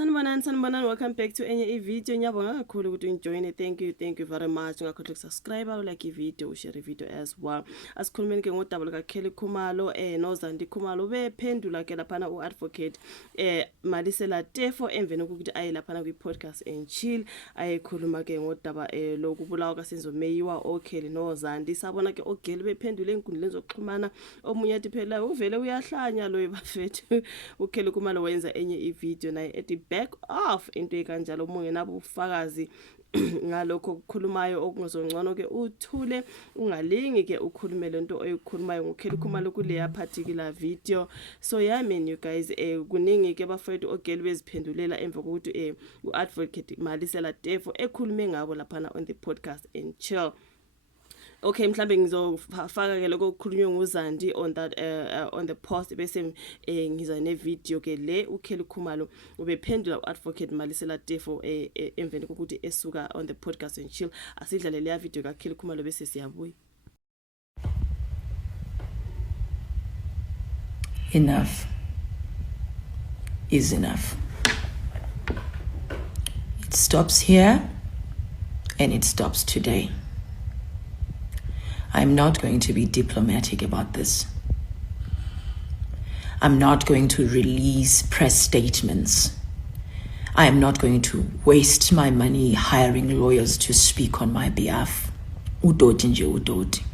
Sanibonani, welcome back to enye video. Ngiyabonga kakhulu ukuthi unjoin. Thank you very much. Ungakhohlwa ukusubscribe, like i-video, share i-video as well. Asikhulumeni ke ngodaba kaKelly Khumalo noZandi Khumalo bephendula ke laphana uadvocate Malisela Tefo emveni kokuthi aye laphana kwi-podcast and chill ayekhuluma ke ngodaba lokubulawa kaSenzo Meyiwa oKelly noZandi. Sabona ke oGelly bephendula enkundleni zokuxhumana, omunye athi phela uvele uyahlanya lo bafethu uKelly Khumalo wenza enye i-video naye ethi back off into ekanjalo, omunye nabo ufakazi ngalokho okukhulumayo okungezongcono ke uthule ungalingi ke ukhulume lento oyikhulumayo ngoKelly Khumalo kuleya particular video. So yeah man, you guys kuningi ke bafethu oGelly beziphendulela emva kokuthi uadvocate Malisela Tefo ekhulume ngabo laphana on the podcast and chill. Okay, mhlambe ngizofaka ke lokho okukhulunywe nguZandi on that on the post bese ngiza ne video ke le uKelly Khumalo ubephendula uadvocate Malisela Tefo emveni kokuthi esuka on the podcast and chill. Asidlale le video kaKelly Khumalo bese siyabuya. Enough is enough. It stops here and it stops today. I'm not going to be diplomatic about this. I'm not going to release press statements. I am not going to waste my money hiring lawyers to speak on my behalf. Udoti nje udoti.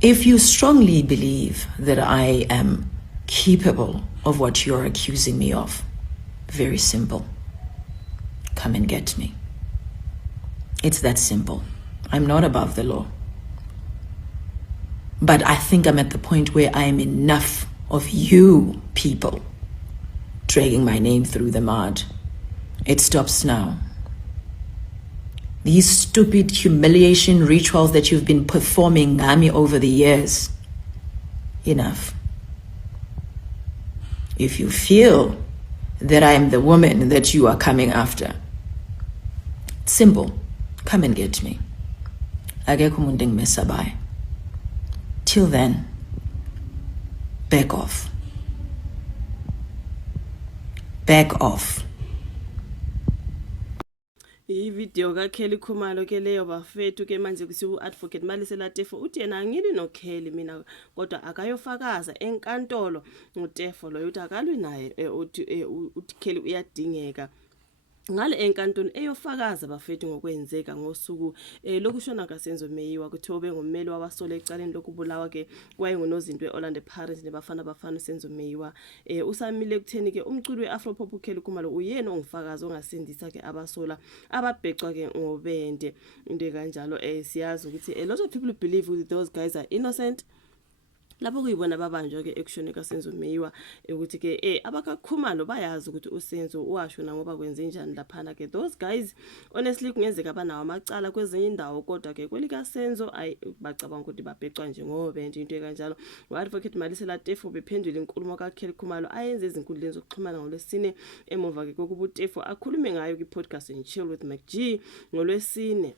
If you strongly believe that I am capable of what you're accusing me of, very simple. Come and get me. It's that simple. I'm not above the law. But I think I'm at the point where I am enough of you people dragging my name through the mud. It stops now. These stupid humiliation rituals that you've been performing, Ngami, over the years. Enough. If you feel that I am the woman that you are coming after, simple. Come and get me. Till then, back off. Back off. I-video kaKelly Khumalo ke leyo bafethu ke manje kusiku advocate Malisela Tefo uthi yena angili noKelly mina kodwa akayofakaza enkantolo uTefo lo uthi akalwi naye uthi Kelly uyadingeka ngale enkantolo eyofakaza bafethu ngokwenzeka ngosuku lokushona kaSenzo Meyiwa kuthiwa bengumeli wabasole ecaleni lokubulawa ke kwayengunozinto eOrlando Pirates nebafana uSenzo Meyiwa. Usamile kutheni ke umculi weAfropop uKelly Khumalo uyena ongifakazi ongasindisa ke abasola ababhecwa ke ngobende into kanjalo. Siyazi ukuthi a lot of people believe that those guys are innocent. Lapho kuyibona babanjwa ke ekushone kaSenzo Meyiwa ukuthi ke abakaKhumalo bayazi ukuthi uSenzo washona ngoba kwenze njani laphana ke. Those guys honestly kungenzeka banawo amacala kwezinye indawo kodwa ke kwelika Senzo bacabanga ukuthi babhecwa nje ngoba into kanjalo. Uadvocate Malisela Tefo bephendula inkulumo kaKelly Khumalo ayenze izinkundleni zokuxhumana ngolwesine emuva ke kokuba uTefo akhulume ngayo kwi-podcast and chill with MacG ngolwesine.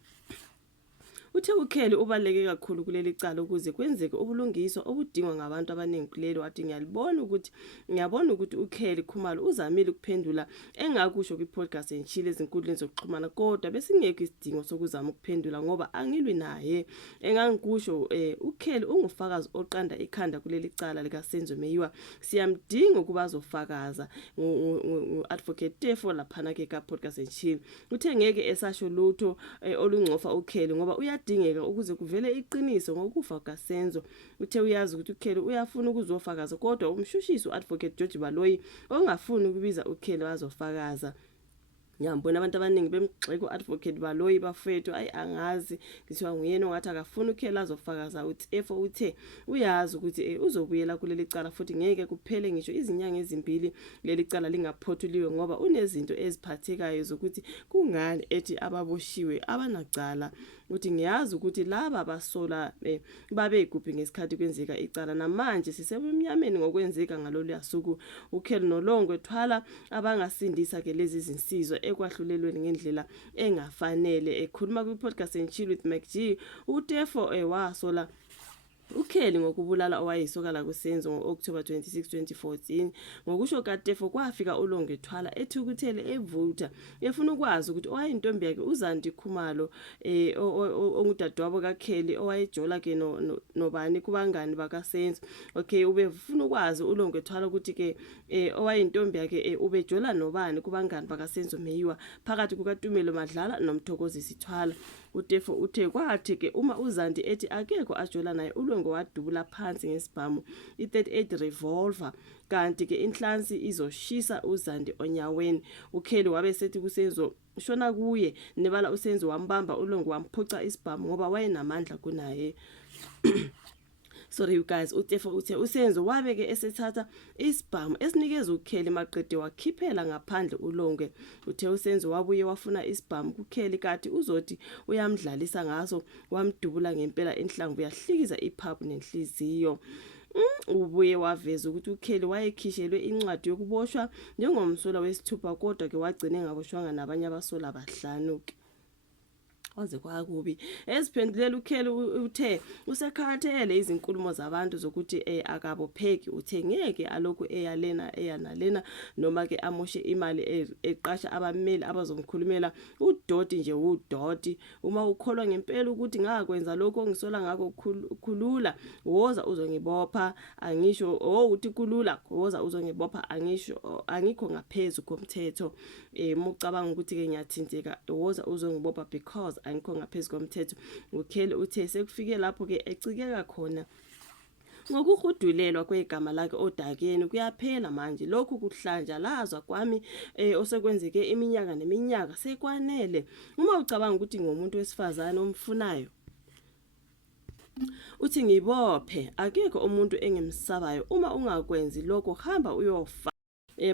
Uthe uKelly ubaleke kakhulu kuleli cala ukuze kwenzeke ubulungiswa obudingwa ngabantu abaningi kulelo. Wathi ngiyabona ukuthi uKelly Khumalo uzamile ukuphendula engakusho kwi-podcast and chill ezinkundleni zokuxhumana kodwa besingekho isidingo sokuzama ukuphendula ngoba angilwi naye. Engangikusho uKelly ungufakazi oqanda ikhanda kuleli cala likaSenzo Meyiwa. Siyamdinga ukuba azofakaza uadvocate Tefo laphana ke ka-podcast and chill. Uthe ngeke esasho lutho olungcofa uKelly ngoba uyadingeka ukuze kuvele iqiniso ngokufa kaSenzo. Uthe uyazi ukuthi uKelly uyafuna ukuzofakaza kodwa umshushisi uadvocate George Baloyi ongafuni ukubiza uKelly wazofakaza. Ngiyambona abantu abaningi bemgxeka uadvocate Baloyi bafethu angazi kuthiwa nguyena ongathi akafuna uKelly azofakaza. uTefo uthe uyazi ukuthi uzobuyela kuleli cala futhi ngeke kuphele ngisho izinyanga ezimbili leli cala lingaphothuliwe ngoba unezinto eziphathekayo zokuthi kungani ethi ababoshiwe abanacala. Uthi ngiyazi ukuthi laba basola babeguphi ngesikhathi kwenzeka icala namanje sisebumnyameni ngokwenzeka ngalolu yasuku. uKelly nolongwe ethwala abangasindisa ke lezi zinsizwa ekwahlulelweni ngendlela engafanele. Ekhuluma kwi-podcast and chill with MacG uTefo wasola uKelly ngokubulala owayisoka la kuSenzo ngo-October 26, 2014. Ngokusho kaTefo kwafika uLongethwala ethukuthele evutha efuna ukwazi ukuthi owayintombi yakhe uZandi Khumalo ongudadewabo kaKelly owayejola ke nobani kubangani bakaSenzo. Okay, ubefuna ukwazi uLongethwala ukuthi ke owayintombi yakhe ubejola nobani kubangani bakaSenzo Meyiwa phakathi kukaTumelo Madlala noMthokozi Sithwala. uTefo uthe kwathi ke uma uZandi ethi akekho ajola naye uLongo wadubula phansi ngesibhamu i-38 revolver kanti ke inhlansi izoshisa uZandi onyaweni. uKelly wabe sethi kuSenzo shona kuye nebala uSenzo wambamba uLongo wamphuca isibhamu ngoba wayenamandla kunaye. Sorry you guys, uTefo uthe uSenzo wabeke esethatha isibhamu esinikeza uKelly maqede wakhiphela ngaphandle uLonge. Uthe uSenzo wabuye wafuna isibhamu kuKelly kathi uzothi uyamdlalisa ngaso wamdubula ngempela enhlangu yahlikiza iphaphu nenhliziyo. Ubuye waveza ukuthi uKelly wayekhishelwe incwadi yokuboshwa njengomsola wesithupha kodwa ke wagcina engaboshwanga nabanye abasola abahlanu. Waze kwakubi esiphendulela uKelly uthe usekhathele izinkulumo zabantu zokuthi akabopheki. Uthe ngeke alokhu eyanalena noma ke amoshe imali eqasha abameli abazomkhulumela uDoti nje uDoti. Uma ukholwa ngempela ukuthi ngakwenza lokho ongisola ngako khulula woza uzongibopha angisho uthi kulula woza uzongibopha angisho angikho ngaphezulu komthetho. Mucabanga ukuthi ke ngiyathinteka woza uzongibopha because angikho ngaphezulu komthetho. uKelly uthe sekufike lapho ke ecikeka khona ngokuhudulelwa kwegama lakhe odakeni kuyaphela manje lokhu kuhlanja lazwa kwami osekwenzeke iminyaka neminyaka sekwanele. Uma ucabanga ukuthi ngomuntu wesifazane omfunayo uthi ngibophe akekho umuntu engimsabayo. Uma ungakwenzi lokho hamba uyofa.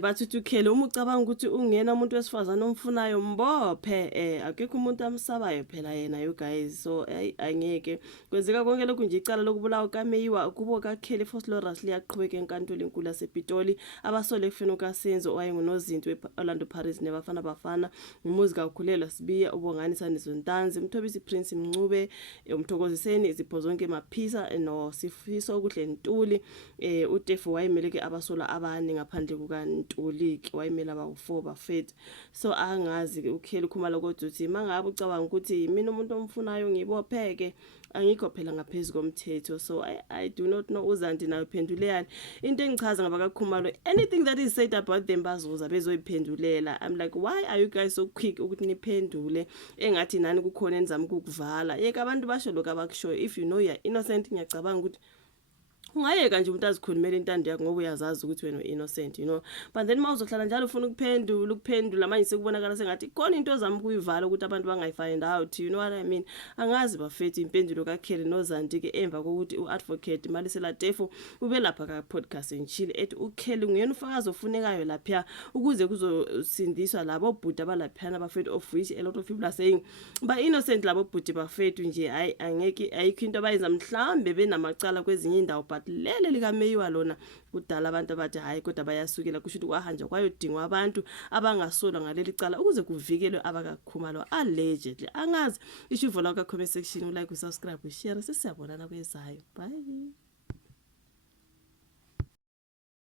Bathuthi uKelly uma ucabanga ukuthi ungena umuntu wesifazane omfunayo mbophe akekho umuntu amsabayo phela yena you guys. So angeke kwenzeka konke lokhu nje icala lokubulawa kaMeyiwa kubo kaKelly Foslorus liyaqhubeka enkantolo enkulu yasePitoli. Abasole kufena kaSenzo owayengunozinto weOrlando Pirates nebafana bafana umuzi kaKhulelwa Sibiya uBongani Sanizontanzi uMthobisi Prince Mncube uMthokoziseni izipho zonke Maphisa noSifiso kuhle Ntuli. uTefo wayemeleke abasola abane ngaphandle kuka Ntuliki wayimela ba4 bafethu. So angazi uKelly Khumalo kodwa uthi mangabe ucabanga ukuthi mina umuntu omfunayo ngibopheke angikho phela ngaphezulu komthetho. So I do not know uZandi nayo phenduleyani into engichaza ngaba kaKhumalo anything that is said about them bazoza bezoyiphendulela. I'm like why are you guys so quick ukuthi niphendule engathi nani kukhona enizama ukukuvala. Yeka abantu basho lokho abakushoyo if you know you are innocent. Ngiyacabanga ukuthi ungayeka nje umuntu azikhulumela intando yakhe ngoba uyazazi ukuthi wena innocent, you know. But then mawuzohlala njalo ufuna ukuphendula manje sekubonakala sengathi khona into ozama ukuyivala ukuthi abantu bangayifind out, you know what I mean. Angazi bafethu impendulo kaKelly noZandi ke emva kokuthi uadvocate Malisela Tefo ube lapha ka podcast enchile ethi uKelly nguyena ufakazi ofunekayo lapha ukuze kuzosindiswa labo bhuti abalaphana bafethu of which a lot of people are saying ba innocent labo bhuti bafethu nje angeke ayikho into abayenza mhlambe benamacala kwezinye indawo but lele likaMeyiwa lona kudala abantu abathi hayi kodwa bayasukela kusho ukuthi kwahanja kwayodingwa abantu abangasolwa ngaleli cala ukuze kuvikelwe abakaKhumalo allegedly. Angazi isho ivolo ka comment section, like, subscribe, share. Sesiyabonana kwezayo. Bye.